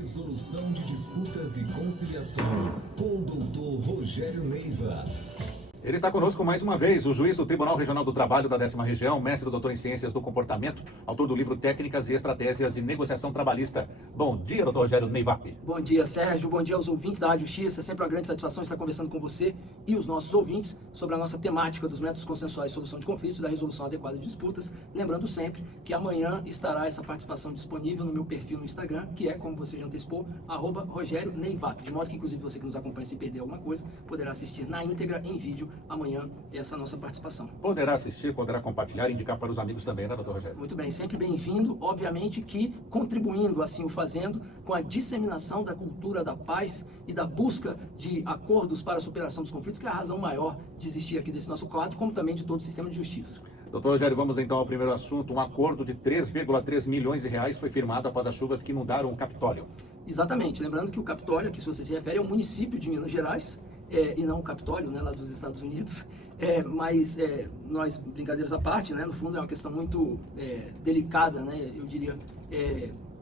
Resolução de disputas e conciliação, com o doutor Rogério Neiva. Ele está conosco mais uma vez, o juiz do Tribunal Regional do Trabalho da 10ª Região, mestre doutor em Ciências do Comportamento, autor do livro Técnicas e Estratégias de Negociação Trabalhista. Bom dia, doutor Rogério Neiva. Bom dia, Sérgio. Bom dia aos ouvintes da Rádio Justiça. É sempre uma grande satisfação estar conversando com você e os nossos ouvintes sobre a nossa temática dos métodos consensuais de solução de conflitos e da resolução adequada de disputas. Lembrando sempre que amanhã estará essa participação disponível no meu perfil no Instagram, que é, como você já antecipou, @Rogério Neiva. De modo que, inclusive, você que nos acompanha, se perder alguma coisa, poderá assistir na íntegra em vídeo amanhã essa nossa participação. Poderá assistir, poderá compartilhar e indicar para os amigos também, né, doutor Rogério? Muito bem, sempre bem-vindo, obviamente que contribuindo, assim o fazendo, com a disseminação da cultura da paz e da busca de acordos para a superação dos conflitos, que é a razão maior de existir aqui desse nosso quadro, como também de todo o sistema de justiça. Doutor Rogério, vamos então ao primeiro assunto. Um acordo de 3,3 milhões de reais foi firmado após as chuvas que inundaram o Capitólio. Exatamente, lembrando que o Capitólio, que se você se refere, é um município de Minas Gerais, e não o Capitólio, né, lá dos Estados Unidos, mas nós, brincadeiras à parte, né, no fundo é uma questão muito delicada, né, eu diria,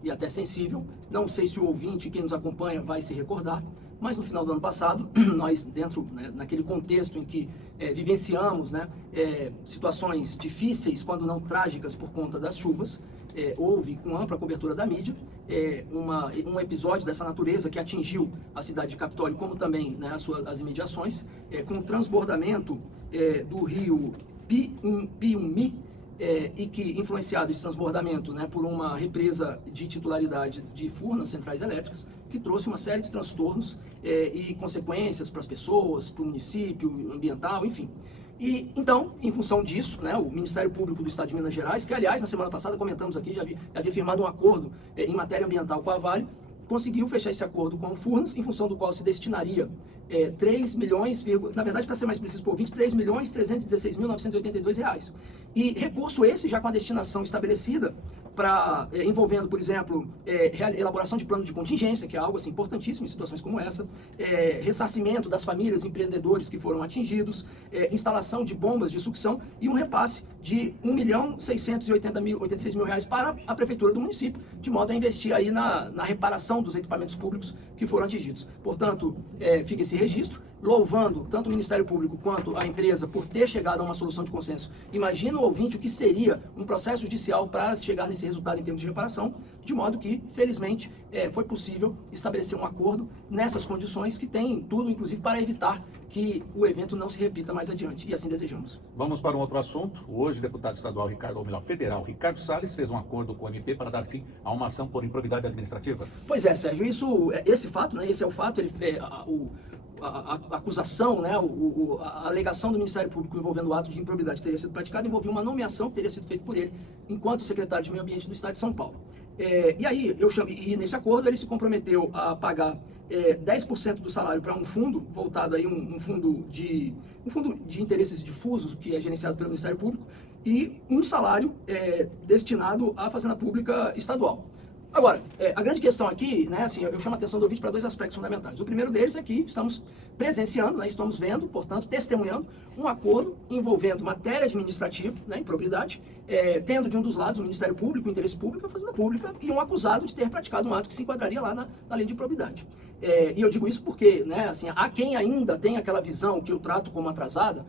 e até sensível. Não sei se o ouvinte, quem nos acompanha, vai se recordar, mas no final do ano passado, nós dentro, né, naquele contexto em que vivenciamos, né, situações difíceis, quando não trágicas, por conta das chuvas, houve, com ampla cobertura da mídia, um episódio dessa natureza que atingiu a cidade de Capitólio, como também, né, as imediações, com o transbordamento do rio Piumhi, e que, influenciado esse transbordamento, né, por uma represa de titularidade de Furnas Centrais Elétricas, que trouxe uma série de transtornos e consequências para as pessoas, para o município, ambiental, enfim. E, então, em função disso, né, o Ministério Público do Estado de Minas Gerais, que, aliás, na semana passada comentamos aqui, já havia firmado um acordo em matéria ambiental com a Vale, conseguiu fechar esse acordo com o Furnas, em função do qual se destinaria 3 milhões, na verdade, para ser mais preciso por ouvinte, 3.316.982 reais. E recurso esse, já com a destinação estabelecida, envolvendo, por exemplo, elaboração de plano de contingência, que é algo assim, importantíssimo em situações como essa, ressarcimento das famílias empreendedores que foram atingidos, instalação de bombas de sucção e um repasse de R$1.686.000 reais para a prefeitura do município, de modo a investir aí na reparação dos equipamentos públicos que foram atingidos. Portanto, fica esse registro, louvando tanto o Ministério Público quanto a empresa por ter chegado a uma solução de consenso. Imagina o ouvinte o que seria um processo judicial para chegar nesse resultado em termos de reparação, de modo que, felizmente, foi possível estabelecer um acordo nessas condições que tem tudo, inclusive, para evitar que o evento não se repita mais adiante, e assim desejamos. Vamos para um outro assunto. Hoje, o deputado estadual federal Ricardo Salles fez um acordo com o MP para dar fim a uma ação por improbidade administrativa. Pois é, Sérgio, esse fato, né, esse é o fato, a acusação, né, a alegação do Ministério Público envolvendo o ato de improbidade que teria sido praticado envolvia uma nomeação que teria sido feita por ele enquanto secretário de Meio Ambiente do Estado de São Paulo. E aí, nesse acordo, ele se comprometeu a pagar 10% do salário para um fundo voltado aí, um fundo de interesses difusos, que é gerenciado pelo Ministério Público, e um salário destinado à Fazenda Pública Estadual. Agora, a grande questão aqui, né, assim, eu chamo a atenção do ouvinte para dois aspectos fundamentais. O primeiro deles é que estamos presenciando, né, estamos vendo, portanto, testemunhando um acordo envolvendo matéria administrativa, né, improbidade, tendo de um dos lados o Ministério Público, o interesse público, a Fazenda Pública, e um acusado de ter praticado um ato que se enquadraria lá na lei de improbidade. E eu digo isso porque, né, assim, há quem ainda tem aquela visão que eu trato como atrasada,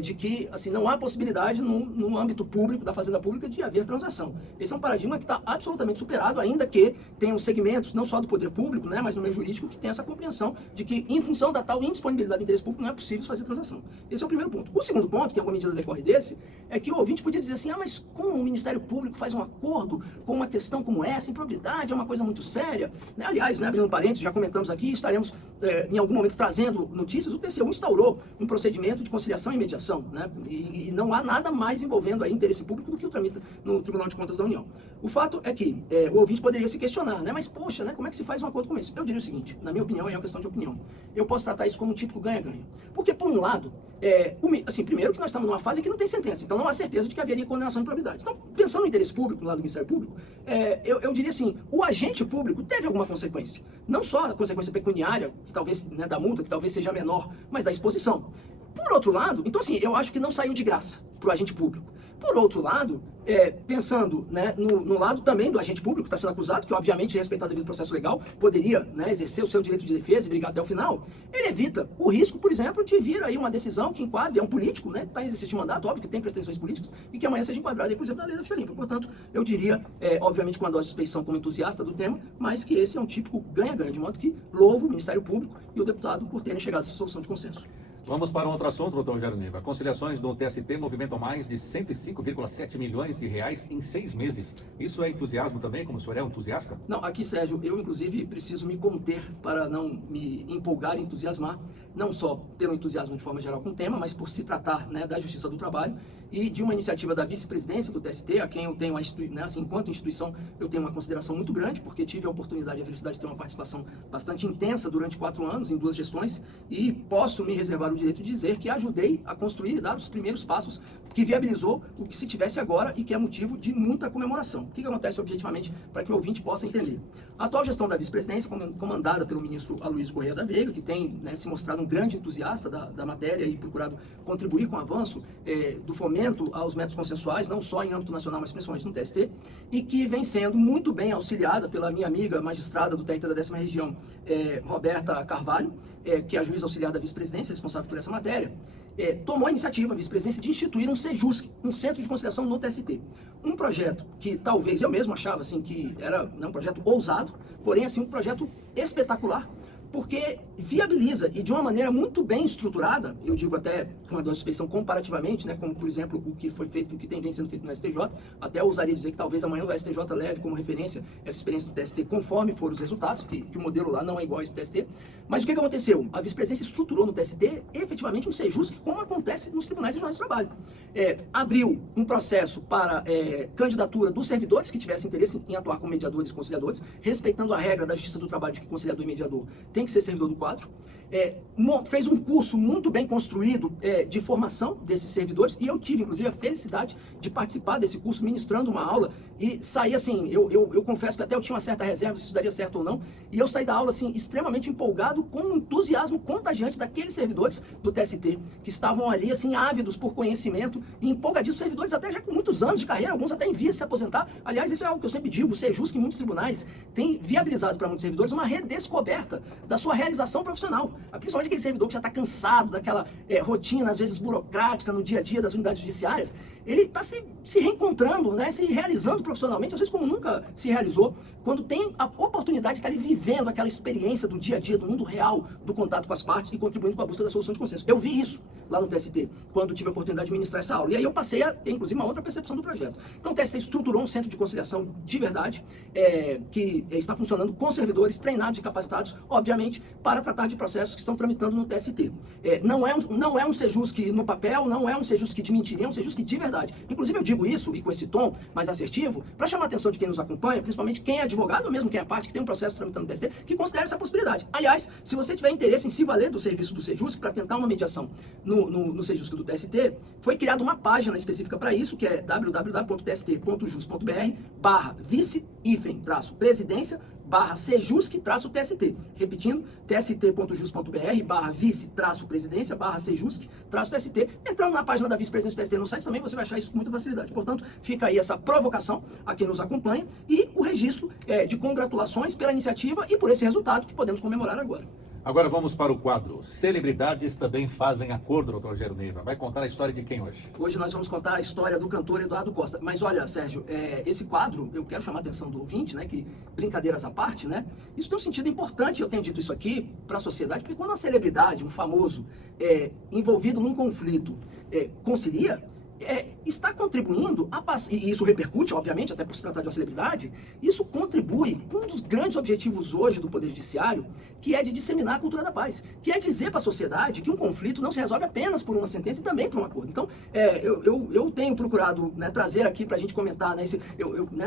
de que assim, não há possibilidade no âmbito público, da Fazenda Pública, de haver transação. Esse é um paradigma que está absolutamente superado, ainda que tenham segmentos, não só do poder público, né, mas no meio jurídico, que tem essa compreensão de que, em função da tal indisponibilidade do interesse público, não é possível fazer transação. Esse é o primeiro ponto. O segundo ponto, que alguma medida decorre desse, é que o ouvinte podia dizer assim, mas como o Ministério Público faz um acordo com uma questão como essa, improbidade é uma coisa muito séria, né? Aliás, né, abrindo parênteses, já comentamos aqui, estaremos em algum momento trazendo notícias, o TCU instaurou um procedimento de conciliação e mediação, né? E não há nada mais envolvendo aí interesse público do que o tramita no Tribunal de Contas da União. O fato é que o ouvinte poderia se questionar, né? Mas poxa, né, como é que se faz um acordo como esse? Eu diria o seguinte, na minha opinião, é uma questão de opinião. Eu posso tratar isso como um típico ganha-ganha. Porque, por um lado, assim, primeiro que nós estamos numa fase em que não tem sentença, então não há certeza de que haveria condenação de improbidade. Então, pensando no interesse público, no lado do Ministério Público, eu diria assim, o agente público teve alguma consequência. Não só a consequência pecuniária, que talvez, né, da multa, que talvez seja menor, mas da exposição. Por outro lado, então assim, eu acho que não saiu de graça para o agente público. Por outro lado, pensando, né, no lado também do agente público que está sendo acusado, que obviamente, respeitado o devido processo legal, poderia, né, exercer o seu direito de defesa e brigar até o final, ele evita o risco, por exemplo, de vir aí uma decisão que enquadre, é um político, né, está em exercício de mandato, óbvio que tem pretensões políticas, e que amanhã seja enquadrado, aí, por exemplo, na lei da ficha limpa. Portanto, eu diria, obviamente com a dose de suspeição como entusiasta do tema, mas que esse é um típico ganha-ganha, de modo que louvo o Ministério Público e o deputado por terem chegado a essa solução de consenso. Vamos para um outro assunto, doutor Rogério Neiva. Conciliações do TST movimentam mais de 105,7 milhões de reais em 6 meses. Isso é entusiasmo também, como o senhor é um entusiasta? Não, aqui, Sérgio, eu inclusive preciso me conter para não me empolgar e entusiasmar, não só pelo entusiasmo de forma geral com o tema, mas por se tratar, né, da Justiça do Trabalho e de uma iniciativa da vice-presidência do TST, a quem eu tenho, né, assim, enquanto instituição, eu tenho uma consideração muito grande, porque tive a oportunidade e a felicidade de ter uma participação bastante intensa durante 4 anos, em 2 gestões, e posso me reservar o direito de dizer que ajudei a construir e dar os primeiros passos que viabilizou o que se tivesse agora e que é motivo de muita comemoração. O que acontece objetivamente para que o ouvinte possa entender? A atual gestão da vice-presidência, comandada pelo ministro Aloysio Corrêa da Veiga, que tem, né, se mostrado um grande entusiasta da matéria e procurado contribuir com o avanço do fomento aos métodos consensuais, não só em âmbito nacional, mas principalmente no TST, e que vem sendo muito bem auxiliada pela minha amiga magistrada do TRT da 10ª Região, Roberta Carvalho, que é a juíza auxiliar da vice-presidência, responsável por essa matéria, tomou a iniciativa, a vice-presidência, de instituir um CEJUSC, um Centro de Conciliação no TST. Um projeto que talvez eu mesmo achava assim, que era, né, um projeto ousado, porém assim, um projeto espetacular, porque viabiliza e de uma maneira muito bem estruturada, eu digo até com uma dose de suspeição comparativamente, né, como por exemplo o que foi feito, o que vem sendo feito no STJ, até ousaria dizer que talvez amanhã o STJ leve como referência essa experiência do TST conforme foram os resultados, que o modelo lá não é igual a esse TST, mas o que aconteceu? A vice-presidência estruturou no TST efetivamente um CEJUSC, como acontece nos tribunais regionais de trabalho. Abriu um processo para candidatura dos servidores que tivessem interesse em atuar como mediadores e conciliadores, respeitando a regra da Justiça do Trabalho de que conciliador e mediador tem que ser servidor do quadro. Fez um curso muito bem construído de formação desses servidores, e eu tive, inclusive, a felicidade de participar desse curso, ministrando uma aula, e saí assim, eu confesso que até eu tinha uma certa reserva se isso daria certo ou não, e eu saí da aula assim, extremamente empolgado, com um entusiasmo contagiante daqueles servidores do TST, que estavam ali, assim, ávidos por conhecimento, e empolgadíssimos, servidores até já com muitos anos de carreira, alguns até em vias de se aposentar. Aliás, isso é algo que eu sempre digo, o CEJUSC em muitos tribunais tem viabilizado para muitos servidores uma redescoberta da sua realização profissional. Principalmente aquele servidor que já está cansado daquela rotina, às vezes burocrática, no dia a dia das unidades judiciárias, ele está se reencontrando, né, se realizando profissionalmente, às vezes como nunca se realizou, quando tem a oportunidade de estar ali vivendo aquela experiência do dia a dia, do mundo real, do contato com as partes e contribuindo com a busca da solução de consenso. Eu vi isso lá no TST, quando tive a oportunidade de ministrar essa aula. E aí eu passei a ter, inclusive, uma outra percepção do projeto. Então o TST estruturou um centro de conciliação de verdade, que está funcionando com servidores treinados e capacitados, obviamente, para tratar de processos que estão tramitando no TST. Não é um CEJUSC no papel, não é um CEJUSC de mentirinha, é um CEJUSC de verdade. Inclusive eu digo isso, e com esse tom mais assertivo, para chamar a atenção de quem nos acompanha, principalmente quem é advogado, ou mesmo quem é parte, que tem um processo tramitando no TST, que considere essa possibilidade. Aliás, se você tiver interesse em se valer do serviço do CEJUSC para tentar uma mediação no CEJUSC do TST, foi criada uma página específica para isso, que é www.tst.jus.br/vice-presidência/CEJUSC-TST. Repetindo, tst.jus.br/vice-presidência/CEJUSC-TST. Entrando na página da vice-presidência do TST no site também, você vai achar isso com muita facilidade. Portanto, fica aí essa provocação a quem nos acompanha e o registro de congratulações pela iniciativa e por esse resultado que podemos comemorar agora. Agora vamos para o quadro Celebridades Também Fazem Acordo, doutor Rogério Neiva. Vai contar a história de quem hoje? Hoje nós vamos contar a história do cantor Eduardo Costa. Mas olha, Sérgio, esse quadro, eu quero chamar a atenção do ouvinte, né, que brincadeiras à parte, né, isso tem um sentido importante, eu tenho dito isso aqui para a sociedade, porque quando uma celebridade, um famoso, envolvido num conflito, concilia, está contribuindo, e isso repercute, obviamente, até por se tratar de uma celebridade, isso contribui com um dos grandes objetivos hoje do Poder Judiciário, que é de disseminar a cultura da paz, que é dizer para a sociedade que um conflito não se resolve apenas por uma sentença e também por um acordo. Então, eu tenho procurado, né, trazer aqui para a gente comentar, né,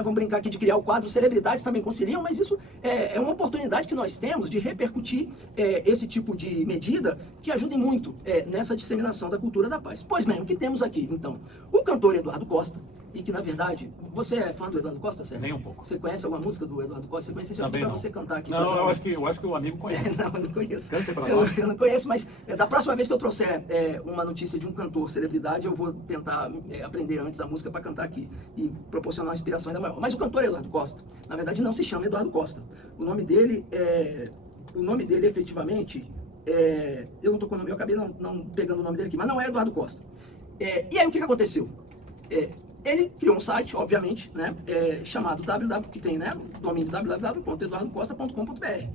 vamos brincar aqui de criar o quadro Celebridades Também Conciliam, mas isso é uma oportunidade que nós temos de repercutir esse tipo de medida que ajude muito nessa disseminação da cultura da paz. Pois bem, o que temos aqui, então? O cantor Eduardo Costa, e que, na verdade, você é fã do Eduardo Costa, Sérgio? Nem um pouco. Você conhece alguma música do Eduardo Costa? Você conhece esse Também para não. você cantar aqui? Não, eu acho que o amigo conhece. Não, eu não conheço. Cante pra eu, nós. eu não conheço, mas da próxima vez que eu trouxer uma notícia de um cantor, celebridade, eu vou tentar aprender antes a música para cantar aqui e proporcionar uma inspiração ainda maior. Mas o cantor Eduardo Costa, na verdade, não se chama Eduardo Costa. O nome dele efetivamente, eu não tô com o nome, eu acabei não pegando o nome dele aqui, mas não é Eduardo Costa. E aí o que aconteceu? Ele criou um site, obviamente, né, chamado que tem, né, o domínio www.eduardocosta.com.br.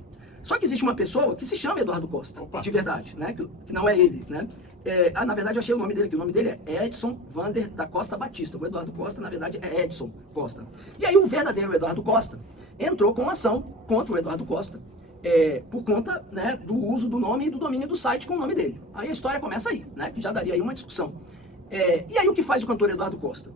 Só que existe uma pessoa que se chama Eduardo Costa, Opa. de verdade, né, que não é ele, né. Na verdade, eu achei o nome dele aqui. O nome dele é Edson Vander da Costa Batista. O Eduardo Costa, na verdade, é Edson Costa. E aí o verdadeiro Eduardo Costa entrou com uma ação contra o Eduardo Costa, por conta, né, do uso do nome e do domínio do site com o nome dele. Aí a história começa aí, né, que já daria aí uma discussão. E aí o que faz o cantor Eduardo Costa?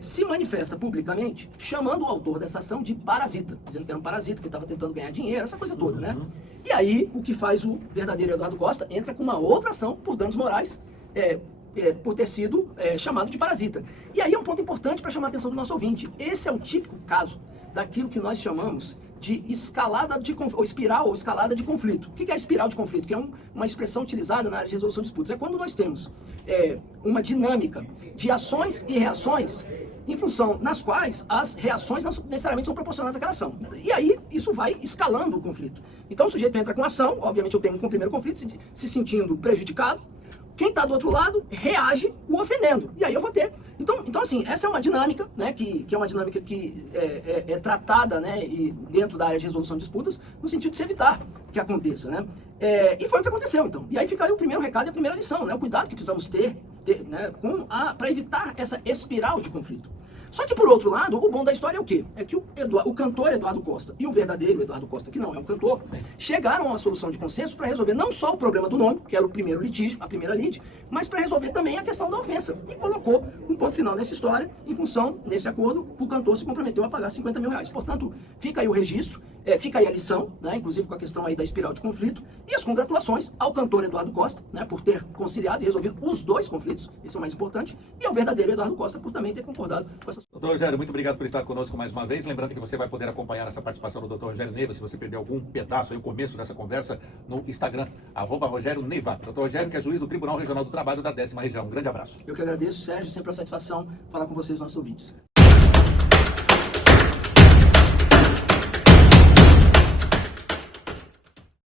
Se manifesta publicamente chamando o autor dessa ação de parasita, dizendo que era um parasita, que estava tentando ganhar dinheiro, essa coisa toda, né? E aí o que faz o verdadeiro Eduardo Costa entra com uma outra ação por danos morais, por ter sido chamado de parasita. E aí é um ponto importante para chamar a atenção do nosso ouvinte. Esse é um típico caso daquilo que nós chamamos de escalada de ou espiral ou escalada de conflito. O que é a espiral de conflito? Que é uma expressão utilizada na área de resolução de disputas. É quando nós temos uma dinâmica de ações e reações em função nas quais as reações não necessariamente são proporcionais àquela ação. E aí isso vai escalando o conflito. Então o sujeito entra com ação, obviamente eu tenho um primeiro conflito, se sentindo prejudicado. Quem está do outro lado reage o ofendendo. E aí eu vou ter. Então assim, essa é uma dinâmica, né, que é uma dinâmica que é tratada, né, e dentro da área de resolução de disputas, no sentido de se evitar que aconteça, né. E foi o que aconteceu, então. E aí fica aí o primeiro recado e a primeira lição, né, o cuidado que precisamos ter né, para evitar essa espiral de conflito. Só que, por outro lado, o bom da história é o quê? É que o cantor Eduardo Costa e o verdadeiro Eduardo Costa, que não é um cantor, chegaram a uma solução de consenso para resolver não só o problema do nome, que era o primeiro litígio, a primeira lide, mas para resolver também a questão da ofensa. E colocou um ponto final nessa história, em função, nesse acordo, o cantor se comprometeu a pagar R$50 mil. Portanto, fica aí o registro, fica aí a lição, né, inclusive com a questão aí da espiral de conflito, e as congratulações ao cantor Eduardo Costa, né, por ter conciliado e resolvido os dois conflitos, esse é o mais importante, e ao verdadeiro Eduardo Costa por também ter concordado com essas... Doutor Rogério, muito obrigado por estar conosco mais uma vez. Lembrando que você vai poder acompanhar essa participação do Dr. Rogério Neiva, se você perdeu algum pedaço aí, o começo dessa conversa, no Instagram, @Rogério Neiva. Dr. Rogério, que é juiz do Tribunal Regional do Trabalho da 10ª Região. Um grande abraço. Eu que agradeço, Sérgio, sempre uma satisfação falar com vocês, nossos ouvintes.